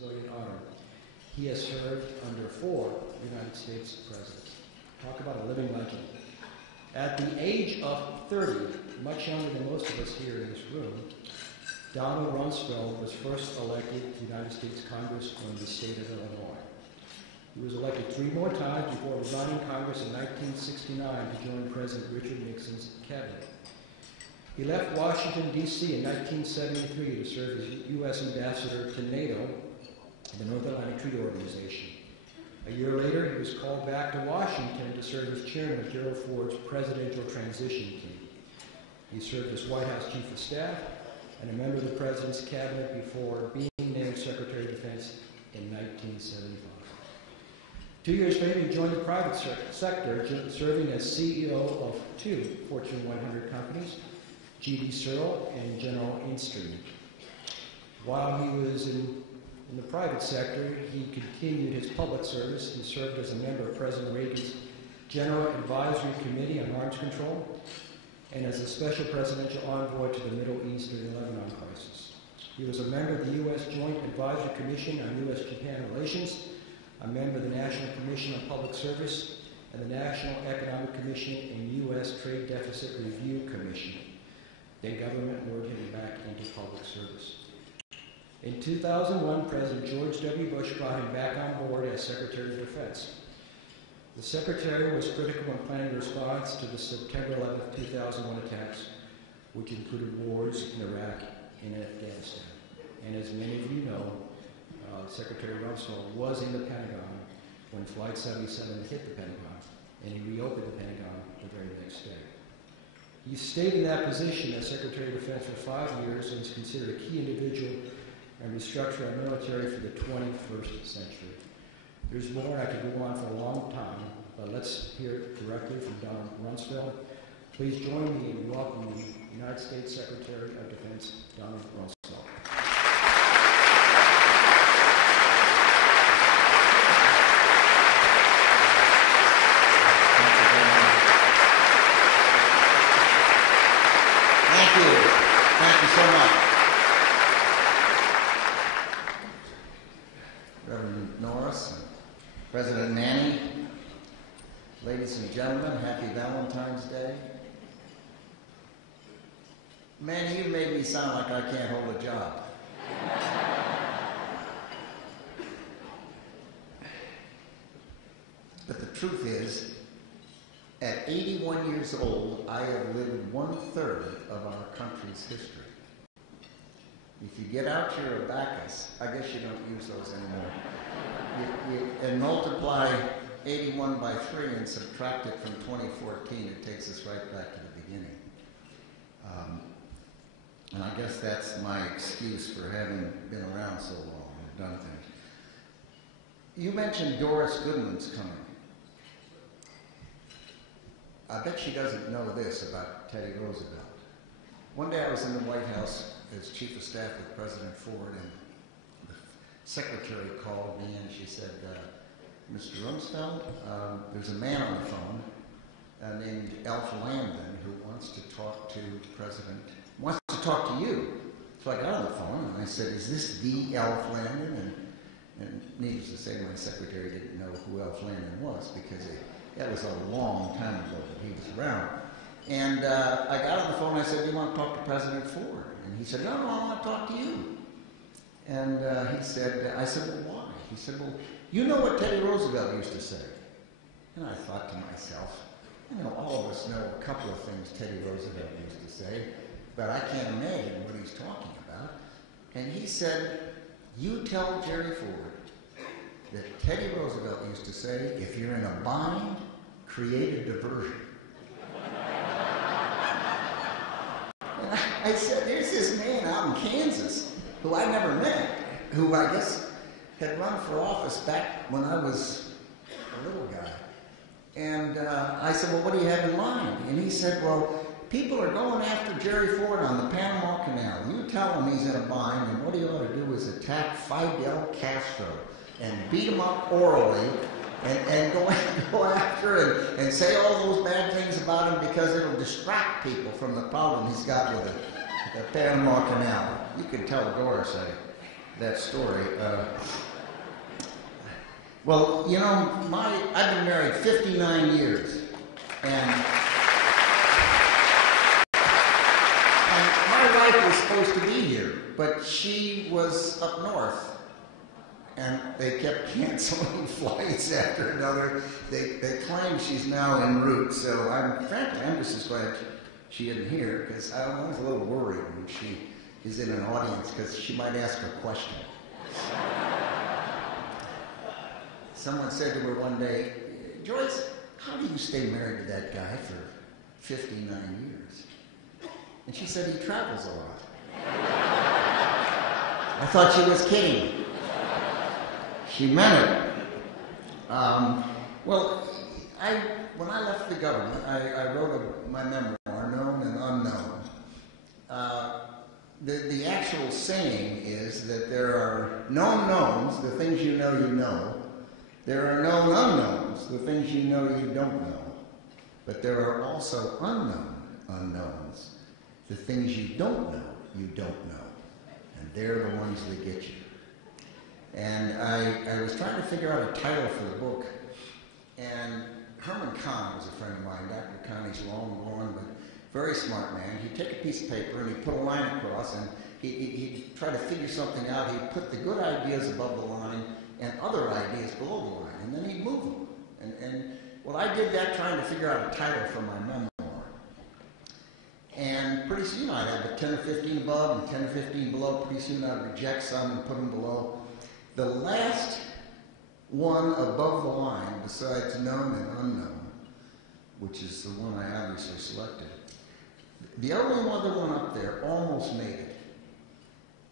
civilian honor. He has served under 4 United States presidents. Talk about a living legend. At the age of 30, much younger than most of us here in this room, Donald Rumsfeld was first elected to the United States Congress from the state of Illinois. He was elected 3 more times before resigning Congress in 1969 to join President Richard Nixon's cabinet. He left Washington, D.C. in 1973 to serve as U.S. ambassador to NATO, the North Atlantic Treaty Organization. A year later, he was called back to Washington to serve as chairman of Gerald Ford's Presidential Transition Team. He served as White House Chief of Staff and a member of the President's cabinet before being named Secretary of Defense in 1975. 2 years later, he joined the private sector, serving as CEO of 2 Fortune 100 companies, G.D. Searle and General Instrument. While he was in the private sector, he continued his public service. He served as a member of President Reagan's General Advisory Committee on Arms Control and as a special presidential envoy to the Middle East during the Lebanon crisis. He was a member of the U.S. Joint Advisory Commission on U.S.-Japan Relations, a member of the National Commission on Public Service, and the National Economic Commission and U.S. Trade Deficit Review Commission. Then government lured him back into public service. In 2001, President George W. Bush brought him back on board as Secretary of Defense. The Secretary was critical in planning a response to the September 11, 2001 attacks, which included wars in Iraq and Afghanistan. And as many of you know, Secretary Rumsfeld was in the Pentagon when Flight 77 hit the Pentagon, and he reopened the Pentagon the very next day. He stayed in that position as Secretary of Defense for 5 years and is considered a key individual and restructured our military for the 21st century. There's more. I could go on for a long time, but let's hear it directly from Donald Rumsfeld. Please join me in welcoming the United States Secretary of Defense, Donald Rumsfeld. Thank you. Thank you so much. Reverend Norris, and President Manny, ladies and gentlemen, happy Valentine's Day. Manny, you made me sound like I can't hold a job. But the truth is, at 81 years old, I have lived 1/3 of our country's history. If you get out your abacus, I guess you don't use those anymore, and multiply 81 by 3 and subtract it from 2014, it takes us right back to the beginning. And I guess that's my excuse for having been around so long and done things. You mentioned Doris Goodman's coming. I bet she doesn't know this about Teddy Roosevelt. One day I was in the White House as Chief of Staff with President Ford, and the secretary called me and she said, Mr. Rumsfeld, there's a man on the phone named Alf Landon who wants to talk to you. So I got on the phone and I said, is this the Alf Landon? And needless to say, my secretary didn't know who Alf Landon was because that was a long time ago that he was around. And I got on the phone and I said, do you want to talk to President Ford? And he said, no, I want to talk to you. And I said, well, why? He said, well, you know what Teddy Roosevelt used to say. And I thought to myself, all of us know a couple of things Teddy Roosevelt used to say, but I can't imagine what he's talking about. And he said, you tell Jerry Ford that Teddy Roosevelt used to say, if you're in a bind, create a diversion. And I said, there's this man out in Kansas who I never met, who I guess had run for office back when I was a little guy. And I said, well, what do you have in mind? And he said, well, people are going after Jerry Ford on the Panama Canal. You tell him he's in a bind, and what he ought to do is attack Fidel Castro and beat him up orally and go after and say all those bad things about him because it'll distract people from the problem he's got with the Panama Canal. You can tell Doris I that story. Well, you know, I've been married 59 years, and my wife was supposed to be here, but she was up north. And they kept canceling flights after another. They claim she's now en route. So frankly, I'm just as glad she isn't here, because I was a little worried when she is in an audience, because she might ask a question. Someone said to her one day, "Joyce, how do you stay married to that guy for 59 years?" And she said, "He travels a lot." I thought she was kidding. She meant it. Well, when I left the government, I wrote my memoir, Known and Unknown. The actual saying is that there are known knowns, the things you know. There are known unknowns, the things you don't know. But there are also unknown unknowns, the things you don't know. And they're the ones that get you. And I was trying to figure out a title for the book, and Herman Kahn was a friend of mine. Dr. Kahn, he's long gone, but very smart man. He'd take a piece of paper and he'd put a line across, and he'd try to figure something out. He'd put the good ideas above the line and other ideas below the line, and then he'd move them. And well, I did that trying to figure out a title for my memoir. And pretty soon I'd have 10 or 15 above and 10 or 15 below. Pretty soon I'd reject some and put them below. The last one above the line, besides known and unknown, which is the one I obviously selected, the only other one up there almost made it.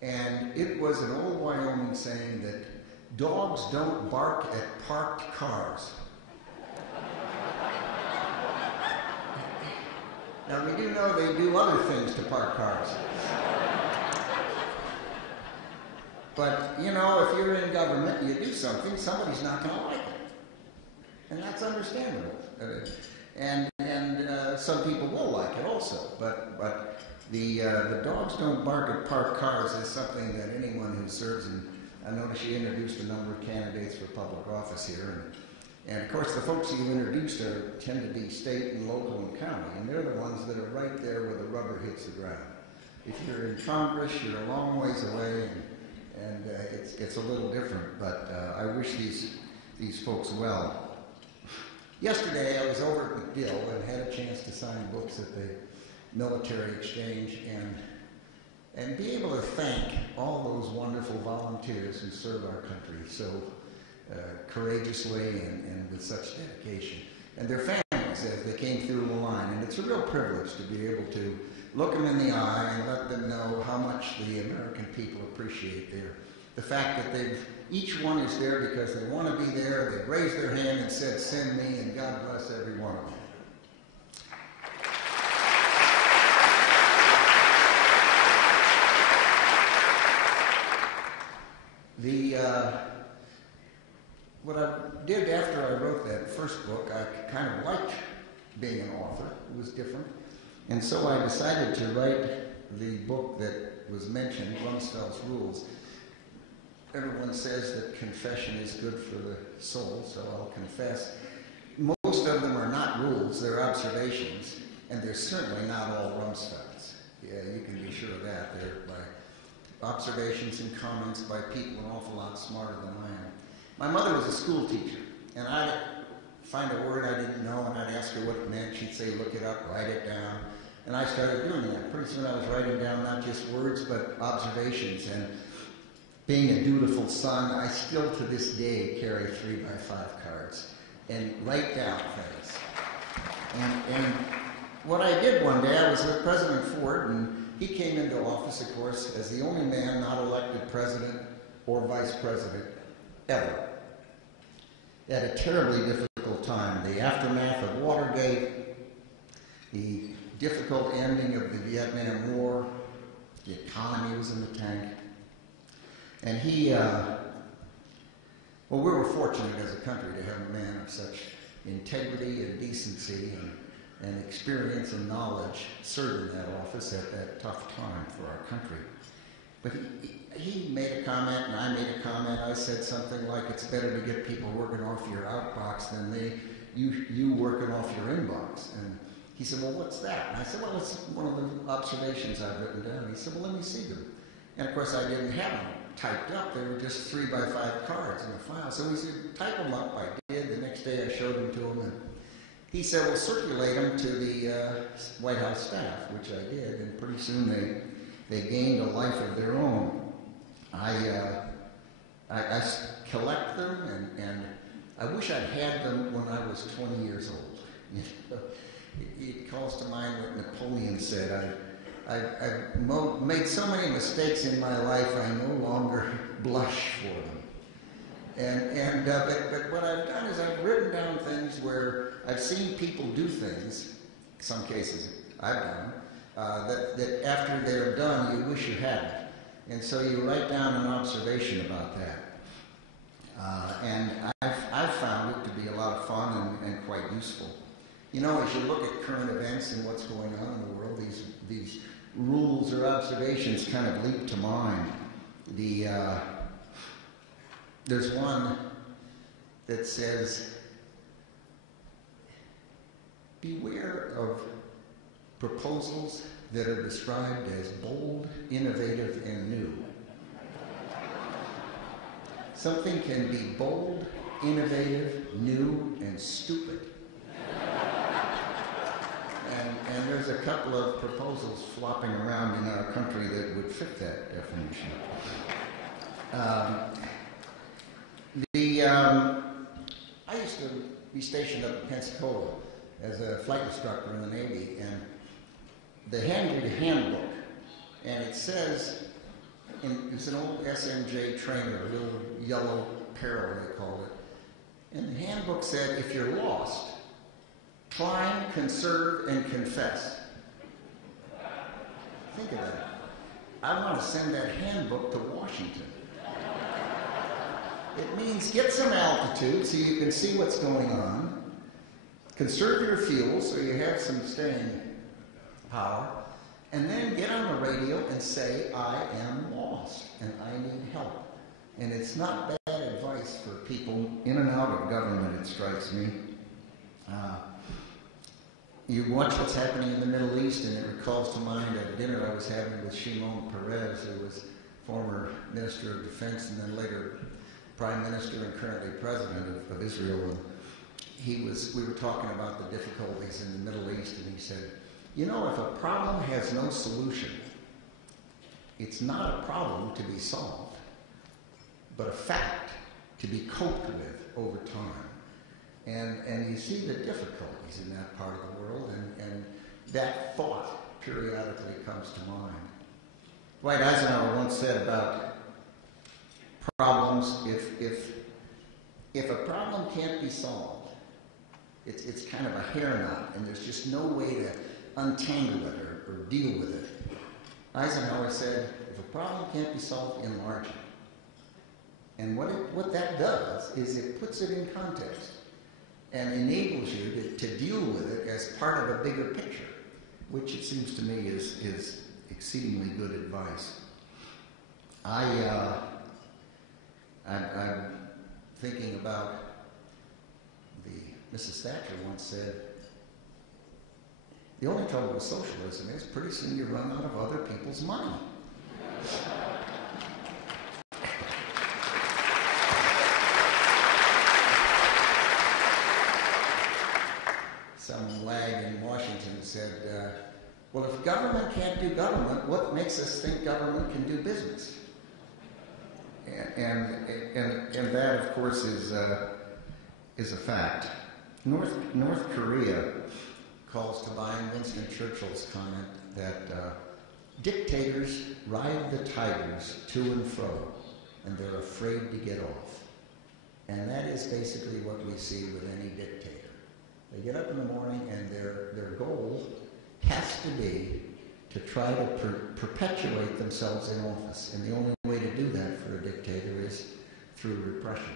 And it was an old Wyoming saying that dogs don't bark at parked cars. Now, we do know they do other things to parked cars. But, you know, if you're in government and you do something, somebody's not going to like it. And that's understandable. And some people will like it also. But the dogs don't bark at parked cars is something that anyone who serves in, I noticed you introduced a number of candidates for public office here. And of course, the folks you introduced tend to be state and local and county. And they're the ones that are right there where the rubber hits the ground. If you're in Congress, you're a long ways away. And it's a little different, but I wish these folks well. Yesterday, I was over at McGill and had a chance to sign books at the military exchange and be able to thank all those wonderful volunteers who serve our country so courageously and with such dedication, and their families as they came through the line. And it's a real privilege to be able to look them in the eye and let them know how much the American people appreciate the fact that each one is there because they want to be there. They've raised their hand and said, "Send me," and God bless every one of them. What I did after I wrote that first book, I kind of liked being an author. It was different. And so I decided to write the book that was mentioned, Rumsfeld's Rules. Everyone says that confession is good for the soul, so I'll confess. Most of them are not rules, they're observations, and they're certainly not all Rumsfeld's. Yeah, you can be sure of that. They're by observations and comments by people an awful lot smarter than I am. My mother was a school teacher, and I'd find a word I didn't know, and I'd ask her what it meant. She'd say, "Look it up, write it down." And I started doing that. Pretty soon I was writing down not just words, but observations. And being a dutiful son, I still to this day carry 3x5 cards and write down things. And what I did one day, I was with President Ford, and he came into office, of course, as the only man not elected president or vice president ever. At a terribly difficult time, the aftermath of Watergate, the difficult ending of the Vietnam War, the economy was in the tank. And we were fortunate as a country to have a man of such integrity and decency and experience and knowledge serve in that office at that tough time for our country. but he made a comment and I made a comment. I said something like, it's better to get people working off your outbox than you working off your inbox. And he said, well, what's that? And I said, well, it's one of the observations I've written down. He said, well, let me see them. And of course, I didn't have them typed up. They were just 3x5 cards in a file. So he said, type them up. I did. The next day I showed them to him. And he said, well, circulate them to the White House staff, which I did. And pretty soon they gained a life of their own. I collect them, and I wish I'd had them when I was 20 years old. You know, it calls to mind what Napoleon said. I've made so many mistakes in my life, I no longer blush for them. But what I've done is I've written down things where I've seen people do things, some cases I've done, that after they're done, you wish you hadn't. And so you write down an observation about that. And I've found it to be a lot of fun and quite useful. You know, as you look at current events and what's going on in the world, these rules or observations kind of leap to mind. There's one that says, beware of proposals that are described as bold, innovative, and new. Something can be bold, innovative, new, and stupid. And there's a couple of proposals flopping around in our country that would fit that definition. I used to be stationed up in Pensacola as a flight instructor in the Navy, and they handed a handbook, and it says, it's an old SMJ trainer, a little yellow peril they call it, and the handbook said, if you're lost, climb, conserve, and confess. Think of that. I want to send that handbook to Washington. It means get some altitude so you can see what's going on, conserve your fuel so you have some staying power, and then get on the radio and say, I am lost and I need help. And it's not bad advice for people in and out of government, it strikes me. You watch what's happening in the Middle East, and it recalls to mind a dinner I was having with Shimon Peres, who was former Minister of Defense and then later Prime Minister and currently President of Israel. And we were talking about the difficulties in the Middle East, and he said, you know, if a problem has no solution, it's not a problem to be solved, but a fact to be coped with over time. And you see the difficulties in that part of the world, and that thought periodically comes to mind. Dwight Eisenhower once said about problems, if a problem can't be solved, it's kind of a hair knot, and there's just no way to untangle it or deal with it. Eisenhower said, if a problem can't be solved, enlarge it. And what that does is it puts it in context and enables you to deal with it as part of a bigger picture, which it seems to me is exceedingly good advice. I'm thinking about Mrs. Thatcher once said, the only trouble with socialism is pretty soon you run out of other people's money. Some wag in Washington said, well, if government can't do government, what makes us think government can do business? And that, of course, is a fact. North Korea calls to mind Winston Churchill's comment that dictators ride the tigers to and fro, and they're afraid to get off. And that is basically what we see with any dictator. They get up in the morning, and their goal has to be to try to perpetuate themselves in office. And the only way to do that for a dictator is through repression.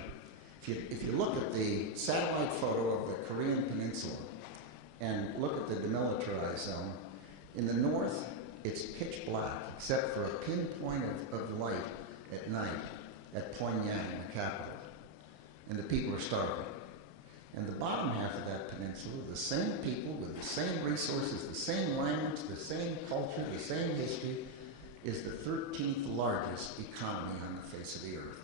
If you look at the satellite photo of the Korean Peninsula and look at the demilitarized zone, in the north it's pitch black, except for a pinpoint of light at night at Pyongyang, the capital. And the people are starving. And the bottom half of that peninsula, the same people with the same resources, the same language, the same culture, the same history, is the 13th largest economy on the face of the earth.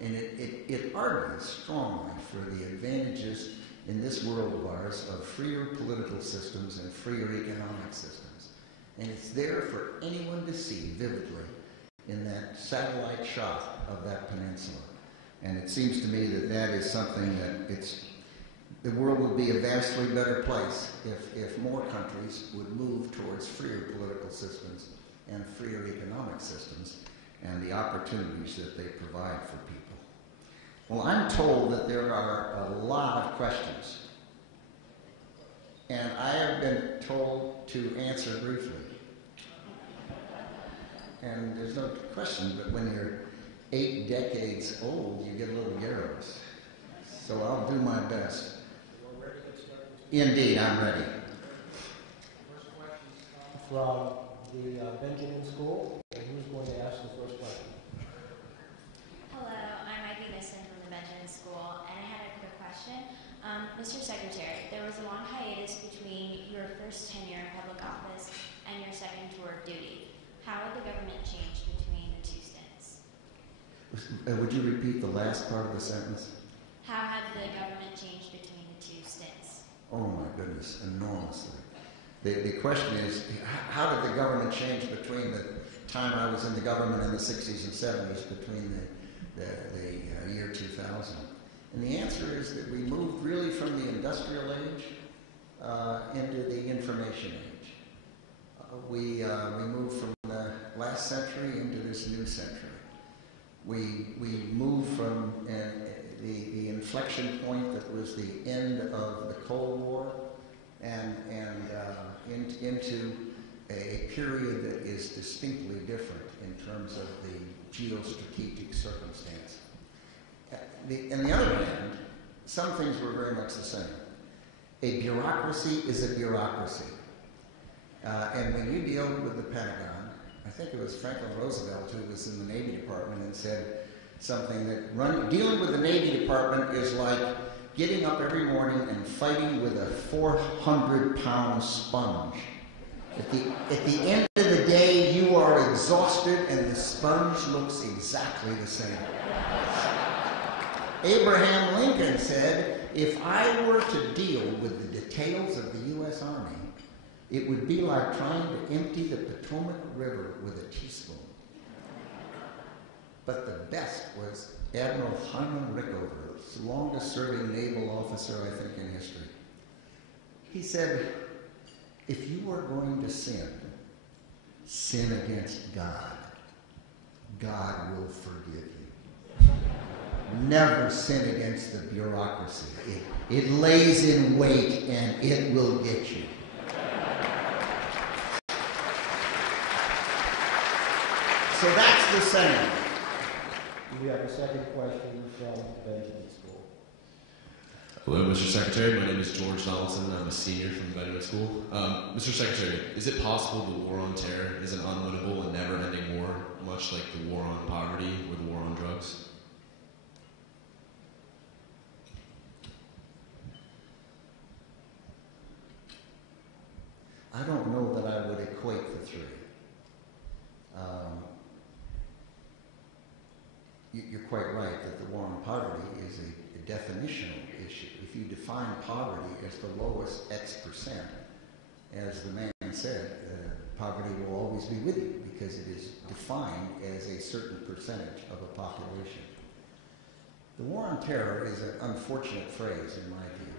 And it argues strongly for the advantages in this world of ours of freer political systems and freer economic systems. And it's there for anyone to see vividly in that satellite shot of that peninsula. And it seems to me that that is something that the world would be a vastly better place if more countries would move towards freer political systems and freer economic systems and the opportunities that they provide for people. Well, I'm told that there are a lot of questions, and I have been told to answer briefly. And there's no question, but when you're 8 decades old, you get a little garrulous. So I'll do my best. Indeed, I'm ready. First question from the Benjamin School. And who's going to ask the first question? Hello, I'm Ivy Nissen from the Benjamin School, and I had a quick question. Mr. Secretary, there was a long hiatus between your first tenure in public office and your second tour of duty. How would the government change between the two stints? Would you repeat the last part of the sentence? How had the government changed between the two stints? Oh my goodness, enormously. The question is, how did the government change between the time I was in the government in the 60s and 70s, between the year 2000? And the answer is that we moved really from the industrial age into the information age. We moved from the last century into this new century. We moved from the inflection point that was the end of the Cold War and into a period that is distinctly different in terms of the geostrategic circumstance. On the other hand, some things were very much the same. A bureaucracy is a bureaucracy. And when you deal with the Pentagon, I think it was Franklin Roosevelt who was in the Navy Department and said something that dealing with the Navy Department is like getting up every morning and fighting with a 400-pound sponge. At the end of the day, you are exhausted and the sponge looks exactly the same. Abraham Lincoln said, if I were to deal with the details of the U.S. Army, it would be like trying to empty the Potomac River with a teaspoon. But the best was Admiral Hyman Rickover, the longest-serving naval officer, I think, in history. He said, if you are going to sin against God, God will forgive you. Never sin against the bureaucracy. It lays in wait and it will get you. So that's the same. We have a second question from Benjamin School. Hello, Mr. Secretary. My name is George Donaldson. I'm a senior from Benjamin School. Mr. Secretary, is it possible the war on terror is an unwinnable and never-ending war, much like the war on poverty or the war on drugs? I don't know that I would equate the three. You're quite right that the war on poverty is a definitional issue. If you define poverty as the lowest X%, as the man said, poverty will always be with you because it is defined as a certain percentage of a population. The war on terror is an unfortunate phrase in my view.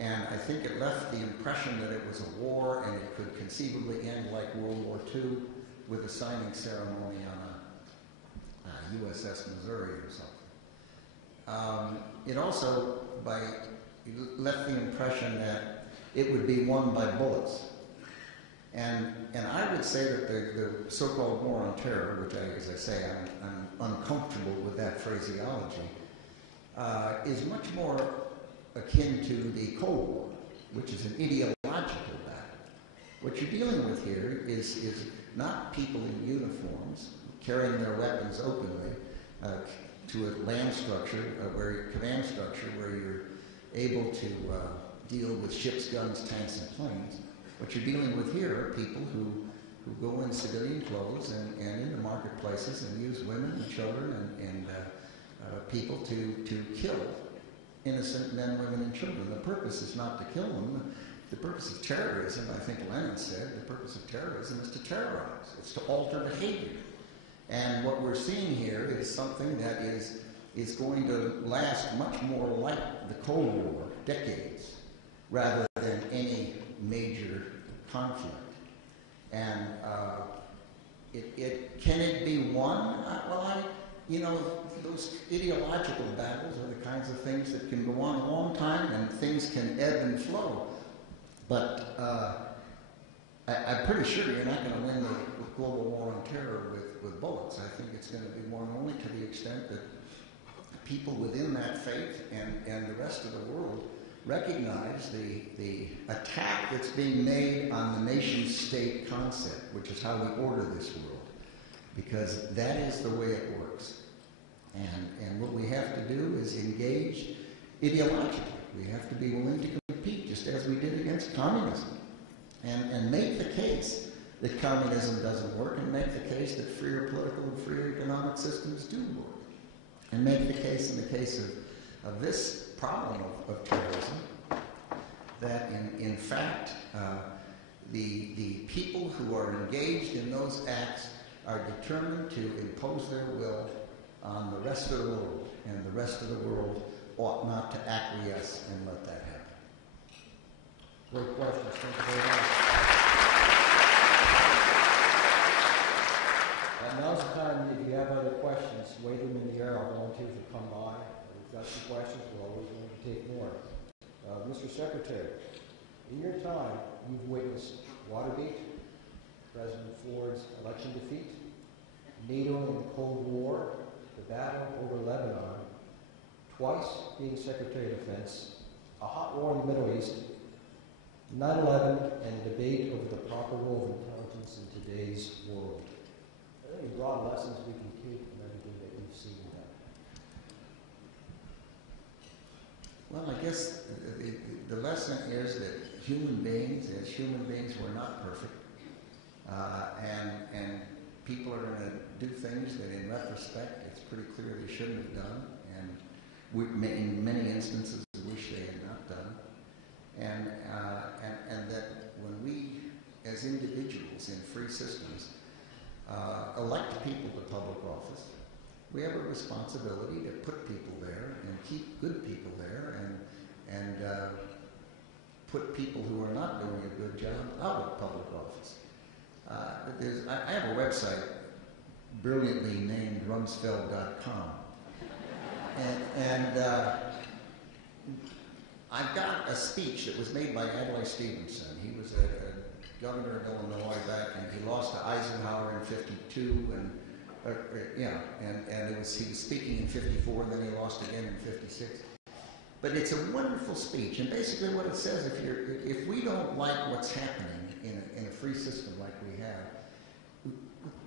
And I think it left the impression that it was a war and it could conceivably end like World War II with a signing ceremony on a USS Missouri or something. It also left the impression that it would be won by bullets. And I would say that the so-called war on terror, which as I say, I'm uncomfortable with that phraseology, is much more akin to the Cold War, which is an ideological battle. What you're dealing with here is not people in uniforms carrying their weapons openly to a command structure where you're able to deal with ships, guns, tanks, and planes. What you're dealing with here are people who go in civilian clothes and into marketplaces and use women and children and people to kill innocent men, women, and children. The purpose is not to kill them. The purpose of terrorism, I think Lenin said, the purpose of terrorism is to terrorize. It's to alter behavior. And what we're seeing here is something that is going to last much more like the Cold War, decades, rather than any major conflict. And can it be won? Those ideological battles are the kinds of things that can go on a long time, and things can ebb and flow. But I'm pretty sure you're not going to win the global war on terror with bullets. I think it's going to be won only to the extent that people within that faith and the rest of the world recognize the attack that's being made on the nation-state concept, which is how we order this world, because that is the way it works. And what we have to do is engage ideologically. We have to be willing to compete, just as we did against communism, and make the case that communism doesn't work, and make the case that freer political and freer economic systems do work, and make the case in the case of this problem of terrorism that in fact the people who are engaged in those acts are determined to impose their will on the rest of the world, and the rest of the world ought not to acquiesce and let that happen. Great questions. Thank you very much. Now's the time, if you have other questions, wave them in the air. Our volunteers will come by. We've got some questions. We're always willing to take more. Mr. Secretary, in your time, you've witnessed Watergate, President Ford's election defeat, NATO in the Cold War, the battle over Lebanon, twice being Secretary of Defense, a hot war in the Middle East, 9/11, and the debate over the proper role of intelligence in today's world. Are there any broad lessons we can take from everything that you've seen done? Well, I guess the lesson is that human beings, we're not perfect, and people are going to do things that, in retrospect, it's pretty clear they shouldn't have done, and in many instances, wish they had not done, and that when we, as individuals in free systems, elect people to public office, we have a responsibility to put people there and keep good people there and put people who are not doing a good job out of public office. I have a website brilliantly named Rumsfeld.com. And I've got a speech that was made by Adlai Stevenson. He was a governor of Illinois back, and he lost to Eisenhower in '52, and he was speaking in '54, and then he lost again in '56. But it's a wonderful speech, and basically what it says, if we don't like what's happening in a free system like we have,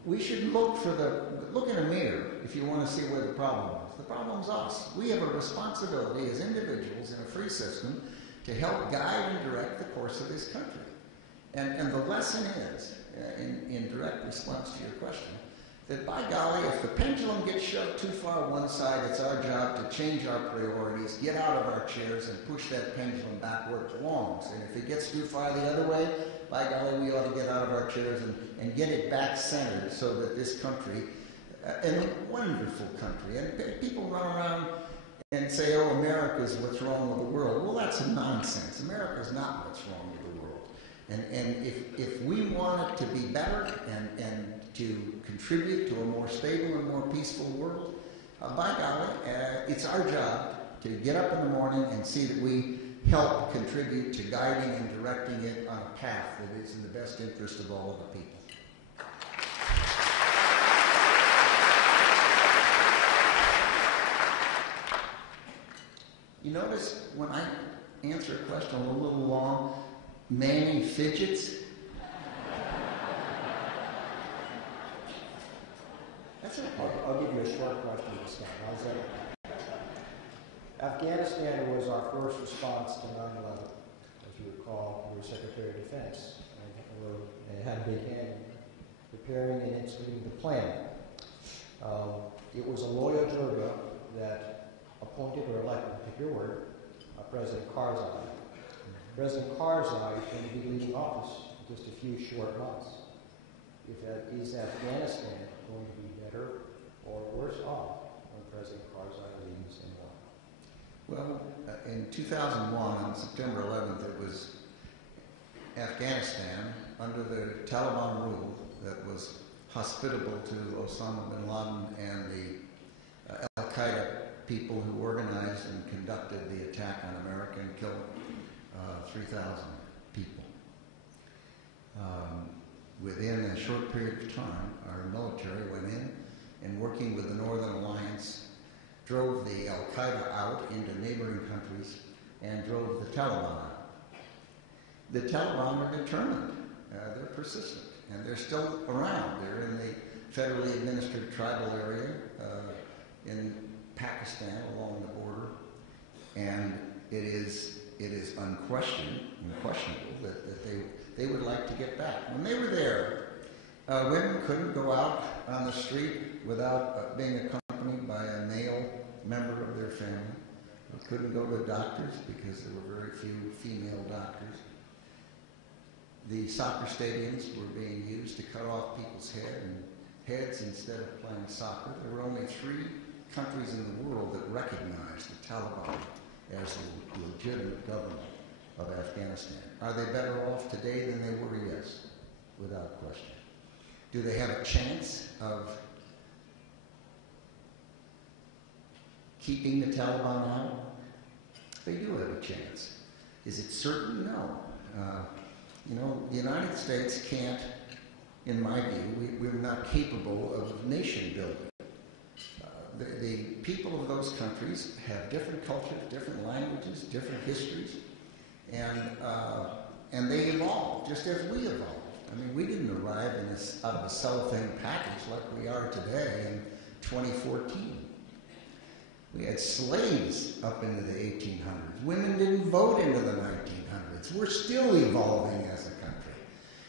we should look in a mirror if you want to see where the problem is. The problem's us. We have a responsibility as individuals in a free system to help guide and direct the course of this country. And the lesson is, in direct response to your question, that by golly, if the pendulum gets shoved too far one side, it's our job to change our priorities, get out of our chairs, and push that pendulum back where it belongs. And if it gets too far the other way, by golly, we ought to get out of our chairs and get it back centered so that this country, and a wonderful country, and people run around and say, oh, America's what's wrong with the world. Well, that's nonsense. America's not what's wrong with the world. And if we want it to be better and to contribute to a more stable and more peaceful world, by golly, it's our job to get up in the morning and see that we help contribute to guiding and directing it on a path that is in the best interest of all of the people. You notice when I answer a question a little long, Manny fidgets. Afghanistan was our first response to 9/11. As you recall, we were Secretary of Defense and had a big hand in preparing and instituting the plan. It was a loyal Georgia that appointed or elected, pick your word, President Karzai. President Karzai is going to be leaving office in just a few short months. Is Afghanistan going to be better or worse off when President Karzai leaves and why? Well, in 2001, on September 11th, it was Afghanistan under the Taliban rule that was hospitable to Osama bin Laden and the Al-Qaeda people who organized and conducted the attack on America and killed 3,000 people. Within a short period of time, our military went in and, working with the Northern Alliance, drove the Al-Qaeda out into neighboring countries and drove the Taliban out. The Taliban are determined. They're persistent, and they're still around. They're in the federally administered tribal area in Pakistan along the border, and it is unquestionable that they would like to get back. When they were there, women couldn't go out on the street without being accompanied by a male member of their family. They couldn't go to doctors because there were very few female doctors. The soccer stadiums were being used to cut off people's heads instead of playing soccer. There were only 3 countries in the world that recognized the Taliban as the legitimate government of Afghanistan. Are they better off today than they were? Yes, without question. Do they have a chance of keeping the Taliban out? They do have a chance. Is it certain? No. The United States can't, in my view, we're not capable of nation building. The people of those countries have different cultures, different languages, different histories, and they evolved just as we evolved. I mean, we didn't arrive out of a cellophane package like we are today in 2014. We had slaves up into the 1800s. Women didn't vote into the 1900s. We're still evolving as a country.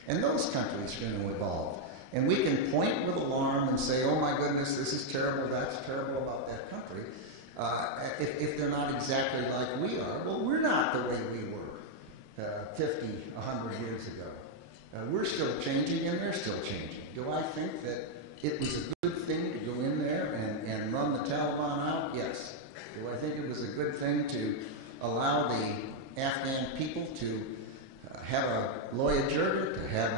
And those countries are going to evolve. And we can point with alarm and say, oh my goodness, this is terrible, that's terrible about that country, if they're not exactly like we are. Well, we're not the way we were 50, 100 years ago. We're still changing and they're still changing. Do I think that it was a good thing to go in there and run the Taliban out? Yes. Do I think it was a good thing to allow the Afghan people to have a loya jirga, to have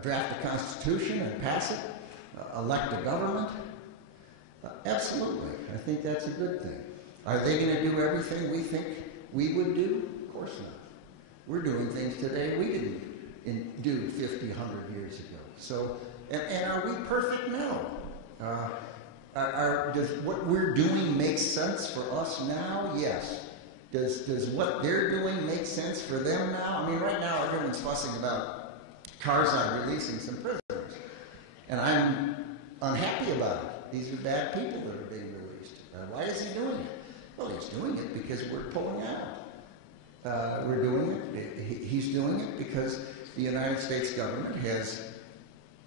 draft a constitution and pass it, elect a government? Absolutely. I think that's a good thing. Are they going to do everything we think we would do? Of course not. We're doing things today we didn't do 50, 100 years ago. So, and are we perfect? No. Does what we're doing make sense for us now? Yes. Does what they're doing make sense for them now? I mean, right now everyone's fussing about Karzai releasing some prisoners. And I'm unhappy about it. These are bad people that are being released. Why is he doing it? Well, he's doing it because we're pulling out. We're doing it. He's doing it because the United States government has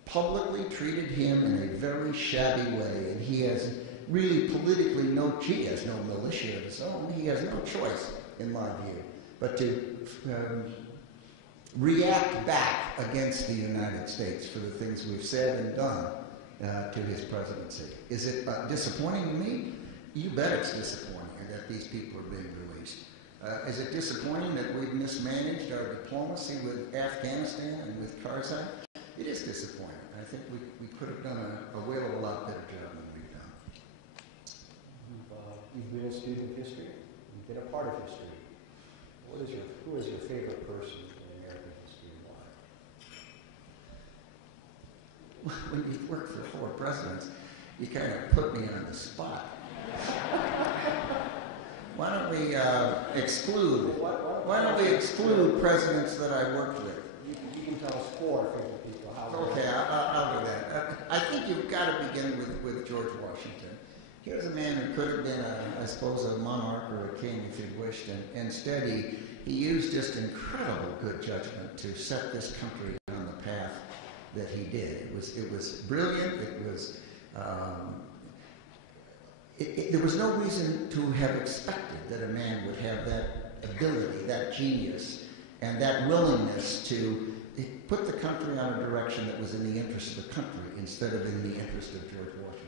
publicly treated him in a very shabby way, and he has really politically he has no militia of his own. He has no choice, in my view, but to react back against the United States for the things we've said and done to his presidency. Is it disappointing to me? You bet it's disappointing that these people are being released. Is it disappointing that we've mismanaged our diplomacy with Afghanistan and with Karzai? It is disappointing. I think we could have done a lot better job than we've done. You've been a student of history. You've been a part of history. Who is your favorite person in American history and why? When you've worked for 4 presidents, you kind of put me on the spot. Why don't we exclude presidents that I worked with? You can tell us 4 favorite people. Okay, I'll do that. I think you've got to begin with George Washington. Here's a man who could have been, I suppose, a monarch or a king if he wished, and instead he used just incredible good judgment to set this country on the path that he did. It was brilliant. There was no reason to have expected that a man would have that ability, that genius, and that willingness to put the country on a direction that was in the interest of the country instead of in the interest of George Washington.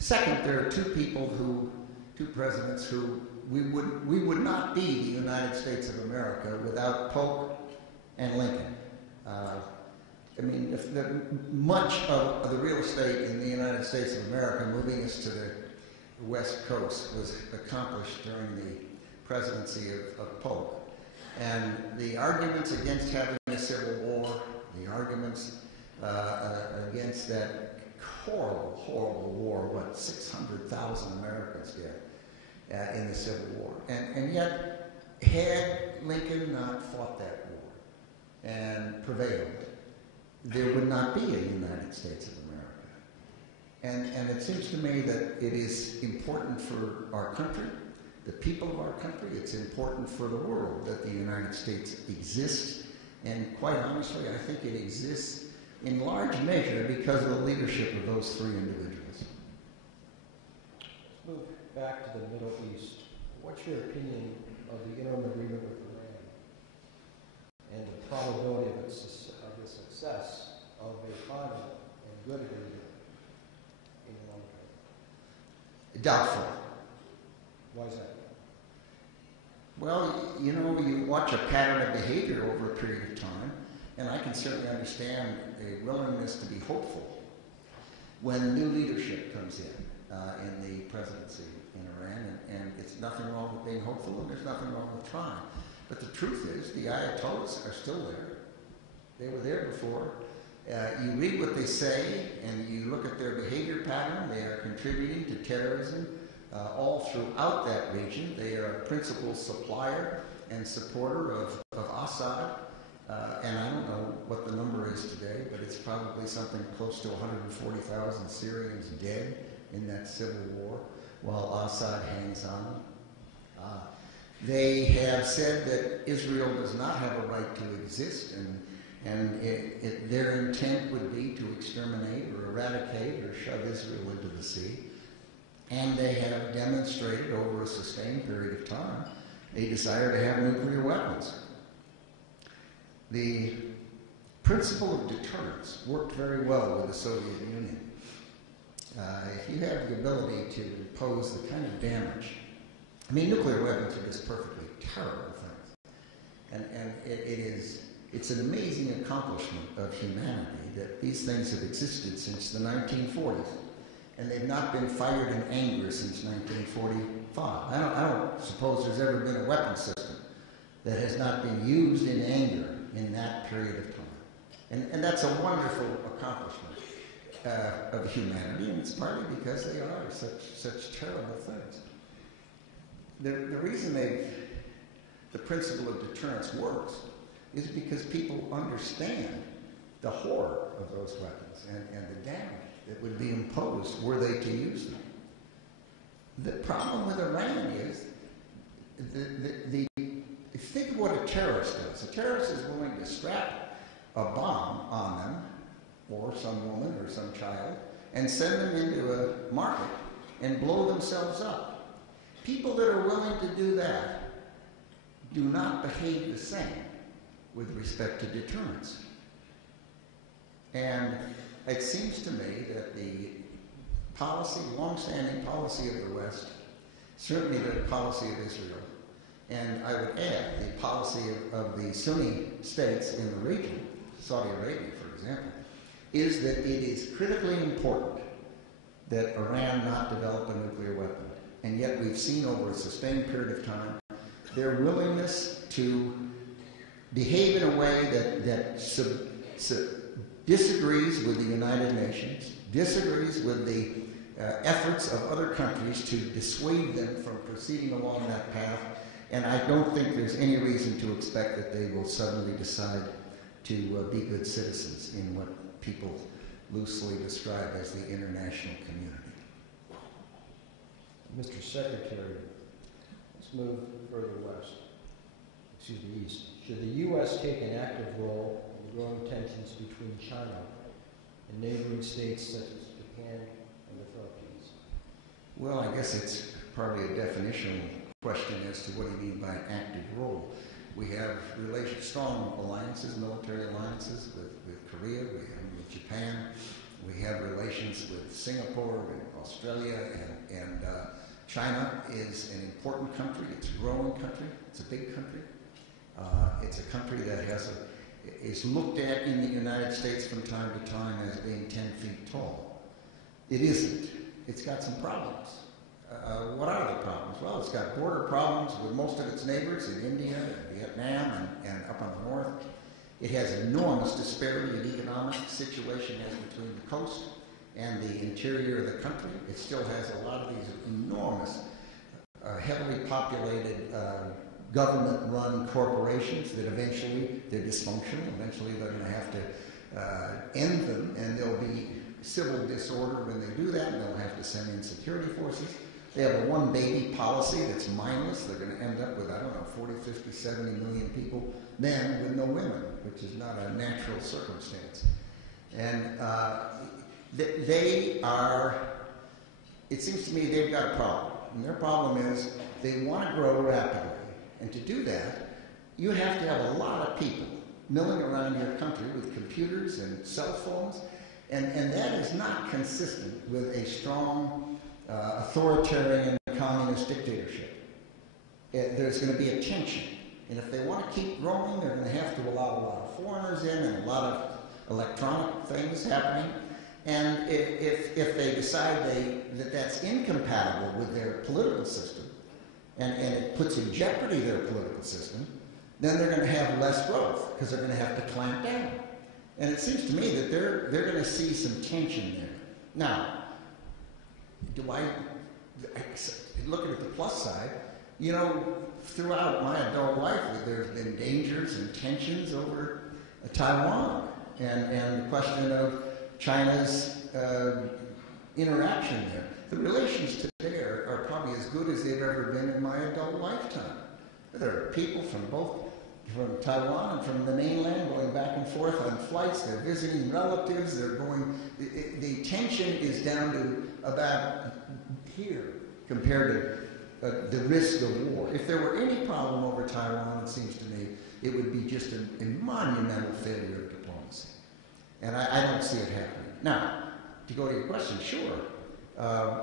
Second, there are two presidents who we would not be the United States of America without Polk and Lincoln. Much of the real estate in the United States of America, moving us to the West Coast, was accomplished during the presidency of Polk. And the arguments against having a civil war, the arguments against that horrible, horrible war, 600,000 Americans dead in the Civil War. And yet, had Lincoln not fought that war and prevailed, there would not be a United States of America. And it seems to me that it is important for our country, the people of our country, it's important for the world that the United States exists. And quite honestly, I think it exists in large measure because of the leadership of those three individuals. Let's move back to the Middle East. What's your opinion of the interim agreement with Iran and the probability of the success of a final and good agreement in the long term? Doubtful. Why is that? Well, you watch a pattern of behavior over a period of time, and I can certainly understand a willingness to be hopeful when new leadership comes in the presidency in Iran, and it's nothing wrong with being hopeful, and there's nothing wrong with trying. But the truth is, the Ayatollahs are still there. They were there before. You read what they say, and you look at their behavior pattern. They are contributing to terrorism all throughout that region. They are a principal supplier and supporter of Assad. And I don't know what the number is today, but it's probably something close to 140,000 Syrians dead in that civil war while Assad hangs on. They have said that Israel does not have a right to exist, and their intent would be to exterminate or eradicate or shove Israel into the sea. And they have demonstrated over a sustained period of time a desire to have nuclear weapons. The principle of deterrence worked very well with the Soviet Union. If you have the ability to impose the kind of damage, nuclear weapons are just perfectly terrible things. And it's an amazing accomplishment of humanity that these things have existed since the 1940s. And they've not been fired in anger since 1945. I don't suppose there's ever been a weapon system that has not been used in anger in that period of time. And that's a wonderful accomplishment of humanity, and it's partly because they are such terrible things. The reason the principle of deterrence works is because people understand the horror of those weapons and the damage that would be imposed were they to use them. The problem with Iran is think of what a terrorist does. A terrorist is willing to strap a bomb on them, or some woman or some child, and send them into a market and blow themselves up. People that are willing to do that do not behave the same with respect to deterrence. And it seems to me that the long-standing policy of the West, certainly the policy of Israel, and I would add the policy of the Sunni states in the region, Saudi Arabia, for example, is that it is critically important that Iran not develop a nuclear weapon. And yet we've seen over a sustained period of time their willingness to behave in a way that disagrees with the United Nations, disagrees with the efforts of other countries to dissuade them from proceeding along that path. And I don't think there's any reason to expect that they will suddenly decide to be good citizens in what people loosely describe as the international community. Mr. Secretary, let's move further east. Should the U.S. take an active role in the growing tensions between China and neighboring states such as Japan and the Philippines? Well, I guess it's probably a definitional question as to what do you mean by an active role. We have strong alliances, military alliances with Korea, we have with Japan, we have relations with Singapore and Australia, and China is an important country. It's a growing country. It's a big country. It's a country that is looked at in the United States from time to time as being 10 feet tall. It isn't. It's got some problems. What are the problems? Well, it's got border problems with most of its neighbors in India and Vietnam and up on the north. It has enormous disparity in economic situation as between the coast and the interior of the country. It still has a lot of these enormous, heavily populated government-run corporations that eventually, they're dysfunctional. Eventually they're going to have to end them, and there'll be civil disorder when they do that, and they'll have to send in security forces. They have a one-baby policy that's mindless. They're going to end up with, 40, 50, 70 million people, men with no women, which is not a natural circumstance. And it seems to me they've got a problem. And their problem is they want to grow rapidly. And to do that, you have to have a lot of people milling around your country with computers and cell phones. And that is not consistent with a strong authoritarian communist dictatorship. There's going to be a tension. And if they want to keep growing, they're going to have to allow a lot of foreigners in and a lot of electronic things happening. And if they decide that that's incompatible with their political system, and it puts in jeopardy their political system, then they're going to have less growth because they're going to have to clamp down. And it seems to me that they're going to see some tension there. Now, looking at the plus side, throughout my adult life, there's been dangers and tensions over Taiwan and the question of China's interaction there. The relations today are probably as good as they've ever been in my adult lifetime. There are people from Taiwan and from the mainland going back and forth on flights. They're visiting relatives. They're going. The tension is down to about here compared to the risk of war. If there were any problem over Taiwan, it seems to me it would be just a monumental failure of diplomacy. And I don't see it happening. Now, to go to your question, sure.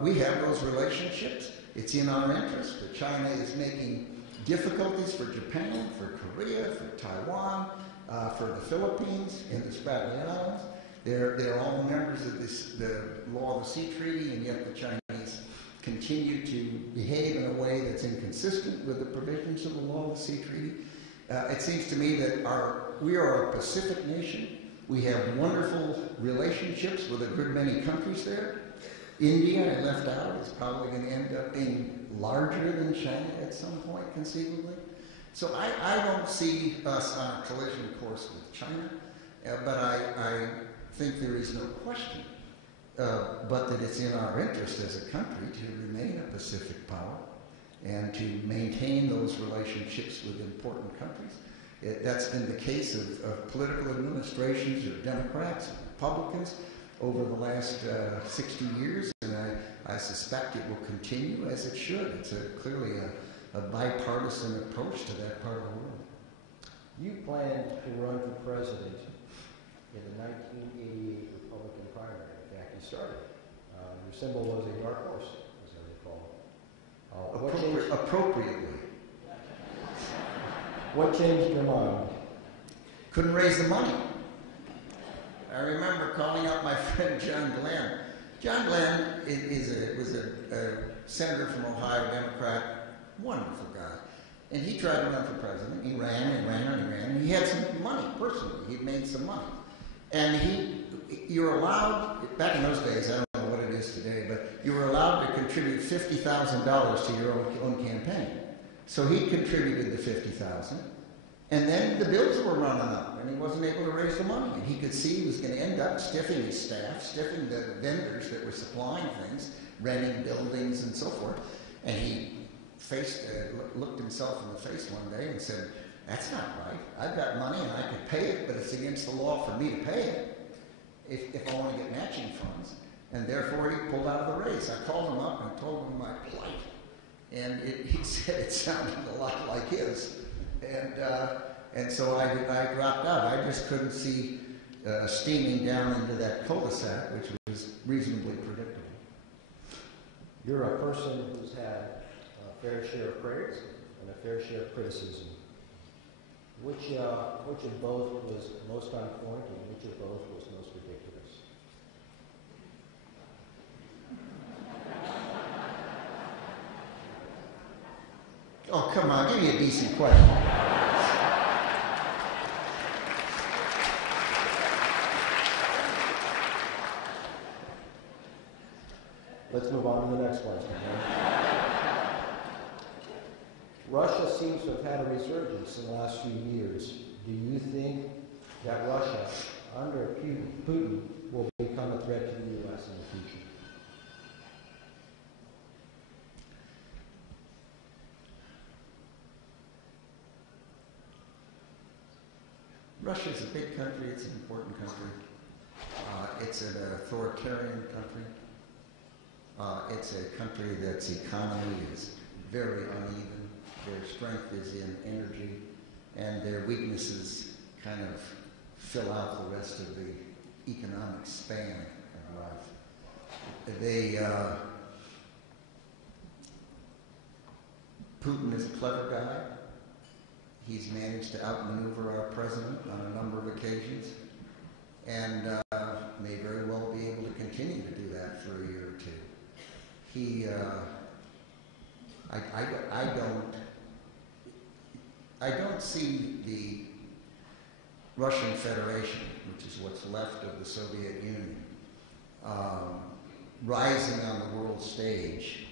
We have those relationships. It's in our interest, but China is making difficulties for Japan, for Korea, for Taiwan, for the Philippines, and the Spratly Islands. They're all members of the Law of the Sea Treaty, and yet the Chinese continue to behave in a way that's inconsistent with the provisions of the Law of the Sea Treaty. It seems to me that we are a Pacific nation. We have wonderful relationships with a good many countries there. India, I left out, is probably going to end up being larger than China at some point, conceivably. So I don't see us on a collision course with China, but I think there is no question but that it's in our interest as a country to remain a Pacific power and to maintain those relationships with important countries. That's been the case of political administrations of Democrats and Republicans over the last 60 years, and I suspect it will continue as it should. It's clearly a bipartisan approach to that part of the world. You planned to run for president in the 1988 Republican primary. In fact, you started. Your symbol was a dark horse, as I recall. Appropriately. What changed your mind? Couldn't raise the money. I remember calling up my friend John Glenn. John Glenn was a senator from Ohio, Democrat, wonderful guy. And he tried to run for president. He ran and ran and ran. And he had some money, personally. He'd made some money. And you're allowed, back in those days, I don't know what it is today, but you were allowed to contribute $50,000 to your own campaign. So he contributed the $50,000. And then the bills were running up, and he wasn't able to raise the money. And he could see he was going to end up stiffing his staff, stiffing the vendors that were supplying things, renting buildings and so forth. And he looked himself in the face one day and said, "That's not right. I've got money and I could pay it, but it's against the law for me to pay it if I want to get matching funds." And therefore he pulled out of the race. I called him up and told him my plight. And he said it sounded a lot like his. And so I dropped out. I just couldn't see steaming down into that cul-de-sac, which was reasonably predictable. You're a person who's had a fair share of praise and a fair share of criticism. Which of both was most on point and which of both was most ridiculous? Oh, come on, give me a decent question. Let's move on to the next question. Russia seems to have had a resurgence in the last few years. Do you think that Russia, under Putin, will become a threat to the U.S. in the future? Russia is a big country. It's an important country. It's an authoritarian country. It's a country that's economy is very uneven. Their strength is in energy, and their weaknesses kind of fill out the rest of the economic span of life. Putin is a clever guy. He's managed to outmaneuver our president on a number of occasions, and may very well be able to continue to do that for a year or two. I don't see the Russian Federation, which is what's left of the Soviet Union, rising on the world stage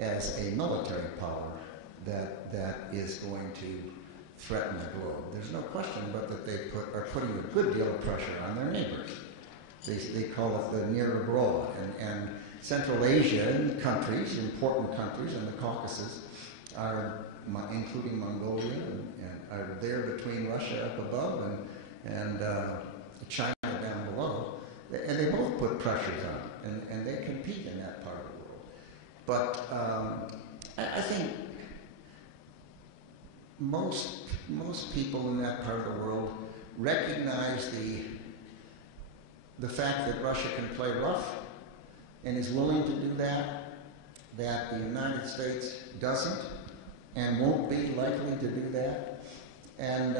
as a military power that is going to threaten the globe. There's no question but that they are putting a good deal of pressure on their neighbors. They call it the near abroad. And Central Asian countries, important countries in the Caucasus, including Mongolia, and are there between Russia up above and China down below. And they both put pressures on, and they compete in that part of the world. But I think most people in that part of the world recognize the fact that Russia can play rough and is willing to do that the United States doesn't and won't be likely to do that. And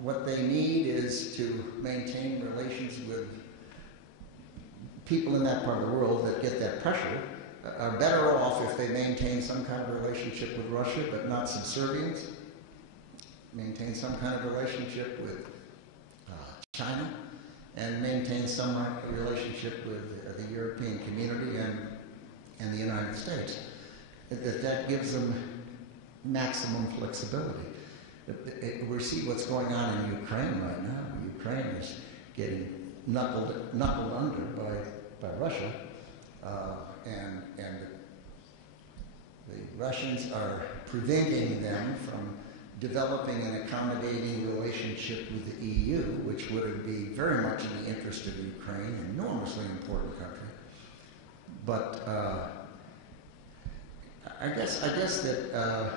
what they need is to maintain relations with people in that part of the world that get that pressure, are better off if they maintain some kind of relationship with Russia, but not subservience, maintain some kind of relationship with China, and maintain some relationship with the European community and the United States. That gives them maximum flexibility. We see what's going on in Ukraine right now. Ukraine is getting knuckled under by Russia, and the Russians are preventing them from developing an accommodating relationship with the EU, which would be very much in the interest of Ukraine, an enormously important country. But I guess that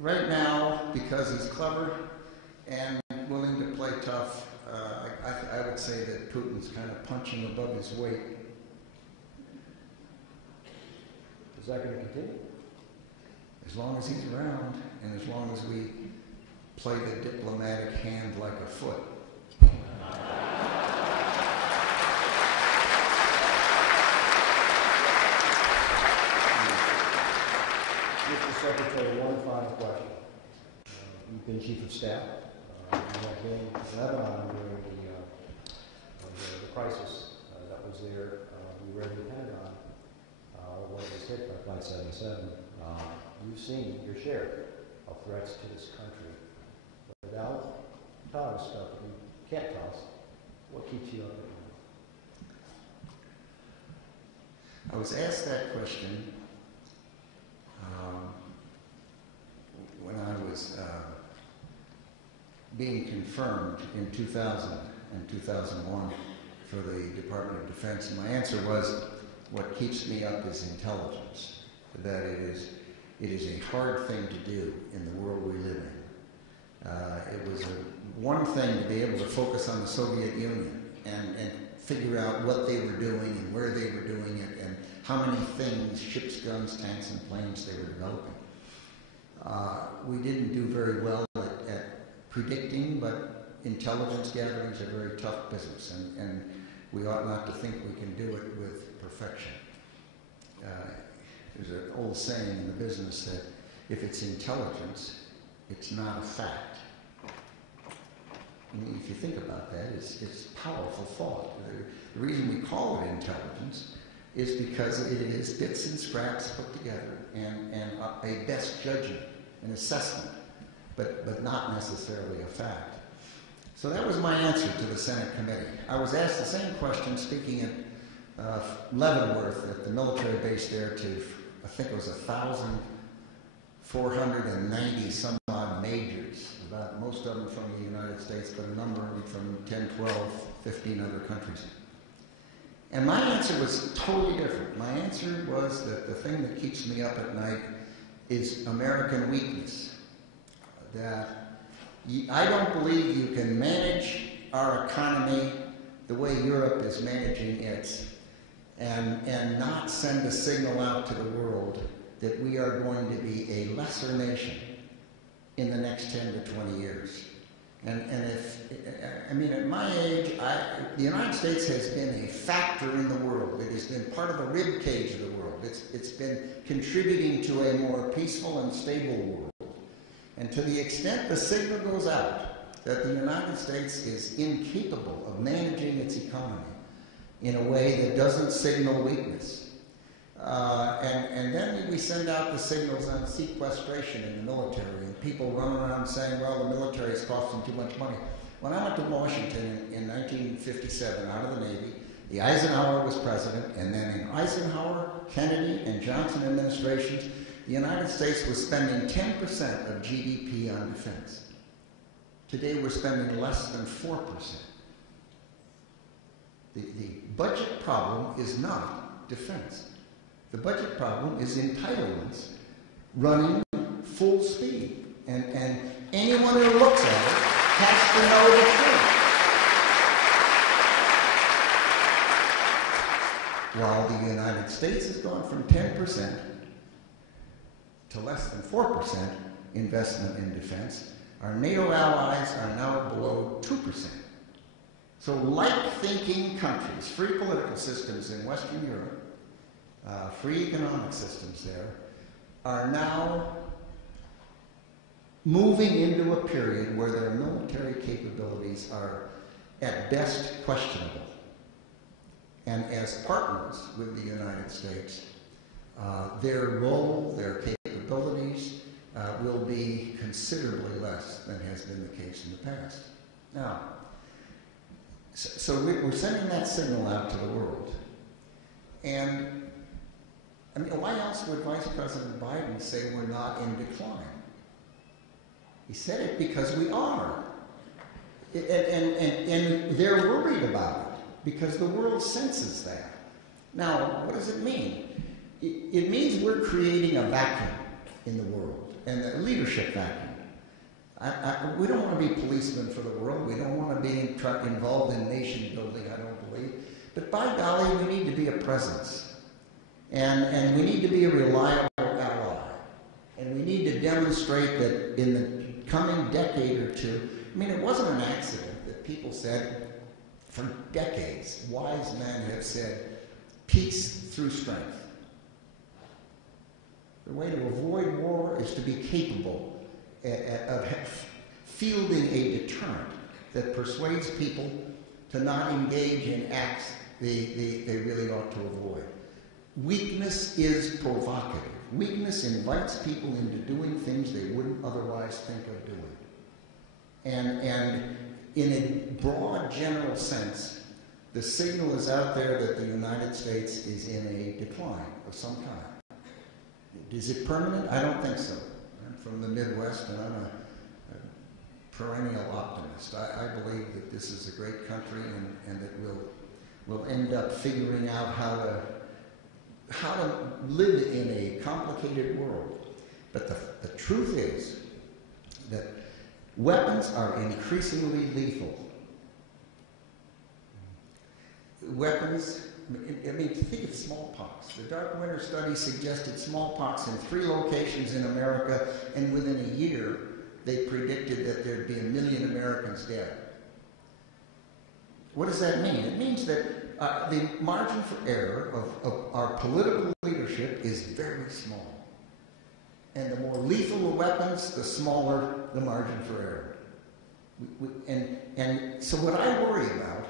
right now, because he's clever and willing to play tough, I would say that Putin's kind of punching above his weight. Is that going to continue? As long as he's around, and as long as we play the diplomatic hand like a foot. Mr. Secretary, one final question. You've been Chief of Staff. You have been in Lebanon during the crisis that was there. You were in the Pentagon when it was hit by Flight 77. You've seen your share of threats to this country. But without telling us stuff that you can't tell us, what keeps you up at night? I was asked that question was being confirmed in 2000 and 2001 for the Department of Defense, and my answer was, what keeps me up is intelligence. That it is a hard thing to do in the world we live in. It was one thing to be able to focus on the Soviet Union and figure out what they were doing and where they were doing it and how many things, ships, guns, tanks, and planes they were developing. We didn't do very well at predicting, but intelligence gathering is a very tough business, and we ought not to think we can do it with perfection. There's an old saying in the business that if it's intelligence, it's not a fact. I mean, if you think about that, it's powerful thought. The reason we call it intelligence is because it is bits and scraps put together and a best judgment, an assessment, but not necessarily a fact. So that was my answer to the Senate committee. I was asked the same question speaking at Leavenworth at the military base there to, I think it was 1,490 some odd majors, about most of them from the United States, but a number from 10, 12, 15 other countries. And my answer was totally different. My answer was that the thing that keeps me up at night is American weakness. That I don't believe you can manage our economy the way Europe is managing its and not send a signal out to the world that we are going to be a lesser nation in the next 10 to 20 years. And at my age, the United States has been a factor in the world. It has been part of the rib cage of the world. It's been contributing to a more peaceful and stable world. And to the extent the signal goes out that the United States is incapable of managing its economy in a way that doesn't signal weakness, and then we send out the signals on sequestration in the military, and people run around saying, well, the military is costing too much money. When I went to Washington in 1957 out of the Navy, the Eisenhower was president, and then in Eisenhower, Kennedy, and Johnson administrations, the United States was spending 10% of GDP on defense. Today we're spending less than 4%. The budget problem is not defense. The budget problem is entitlements running full speed. And anyone who looks at it has to know the truth. While the United States has gone from 10% to less than 4% investment in defense, our NATO allies are now below 2%. So like-thinking countries, free political systems in Western Europe, free economic systems there, are now moving into a period where their military capabilities are at best questionable. And as partners with the United States, their role, their capabilities will be considerably less than has been the case in the past. Now, so we're sending that signal out to the world. And, I mean, why else would Vice President Biden say we're not in decline? He said it because we are. And they're worried about it because the world senses that. Now, what does it mean? It means we're creating a vacuum in the world, and a leadership vacuum. We don't want to be policemen for the world. We don't want to be involved in nation building, I don't believe. But by golly, we need to be a presence. And we need to be a reliable ally. And we need to demonstrate that in the coming decade or two, I mean, it wasn't an accident that people said for decades, wise men have said, peace through strength. The way to avoid war is to be capable of fielding a deterrent that persuades people to not engage in acts they really ought to avoid. Weakness is provocative. Weakness invites people into doing things they wouldn't otherwise think of doing. And in a broad general sense, the signal is out there that the United States is in a decline of some kind. Is it permanent? I don't think so. I'm from the Midwest, and I'm a perennial optimist. I believe that this is a great country, and that we'll end up figuring out how to live in a complicated world. But the truth is that weapons are increasingly lethal. Weapons, I mean, think of smallpox. The Dark Winter study suggested smallpox in 3 locations in America, and within a year, they predicted that there'd be 1 million Americans dead. What does that mean? It means that the margin for error of our political leadership is very small. And the more lethal the weapons, the smaller the margin for error. And so what I worry about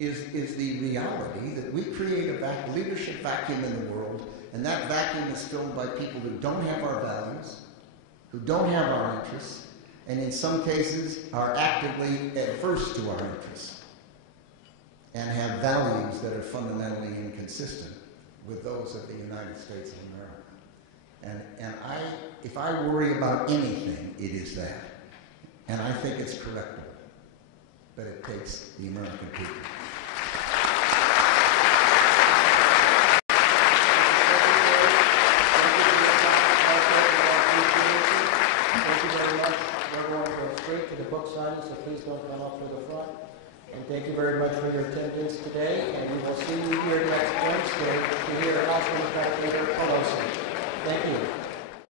is the reality that we create a leadership vacuum in the world, and that vacuum is filled by people who don't have our values, who don't have our interests, and in some cases are actively adverse to our interests, and have values that are fundamentally inconsistent with those of the United States of America. And if I worry about anything, it is that. And I think it's correctable. But it takes the American people. Thank you very much. We're going to go straight to the book signing, so please don't come up to the front. And thank you very much for your attendance today, and we will see you here next Wednesday to hear House Democratic Leader Pelosi. Thank you.